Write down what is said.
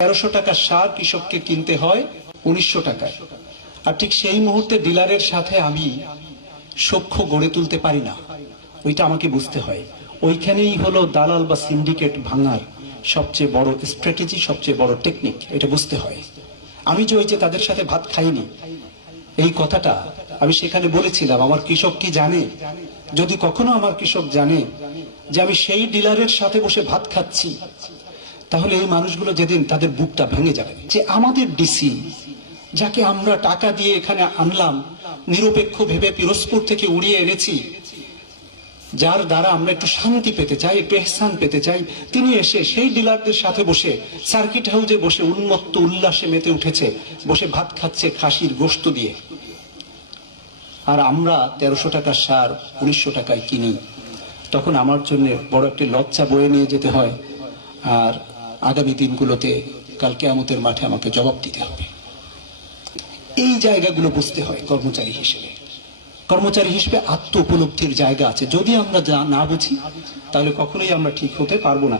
1300 টাকা সার কৃষককে কিনতে হয় 1900 টাকায়। আর ঠিক সেই মুহূর্তে ডিলারের সাথে আমি সখ্য গড়ে তুলতে পারি না, ওইটা আমাকে বুঝতে হয়। ওইখানেই হলো দালাল বা সিন্ডিকেট ভাঙার সবচেয়ে বড় স্ট্র্যাটেজি, সবচেয়ে বড় টেকনিক, এটা বুঝতে হয়। আমি যে ওই যে তাদের সাথে ভাত খাইনি, এই কথাটা আমি সেখানে বলেছিলাম। আমার কৃষক কি জানে? যদি কখনো আমার কৃষক জানে যে আমি সেই ডিলারের সাথে বসে ভাত খাচ্ছি, তাহলে এই মানুষগুলো যেদিন তাদের বুকটা ভেঙে যাবে। যে আমাদের ডিসি, যাকে আমরা টাকা দিয়ে এখানে আনলাম, নিরপেক্ষ ভেবে পিরোজপুর থেকে উড়িয়ে এনেছি, যার দ্বারা আমরা একটু শান্তি পেতে চাই, একটু এহসান পেতে চাই, তিনি এসে সেই ডিলারদের সাথে বসে সার্কিট হাউসে বসে উন্মত্ত উল্লাসে মেতে উঠেছে, বসে ভাত খাচ্ছে খাসির গোশত দিয়ে। আর আমরা 1300 টাকার সার 1900 টাকায় কিনি। তখন আমার জন্য বড় একটি লজ্জা বয়ে নিয়ে যেতে হয়। আর আগামী দিনগুলোতে কাল কিয়ামতের মাঠে আমাকে জবাব দিতে হবে। এই জায়গাগুলো বুঝতে হয় কর্মচারী হিসেবে। কর্মচারী হিসেবে আত্ম উপলব্ধির জায়গা আছে। যদি আমরা না বুঝি, তাহলে কখনোই আমরা ঠিক হতে পারবো না।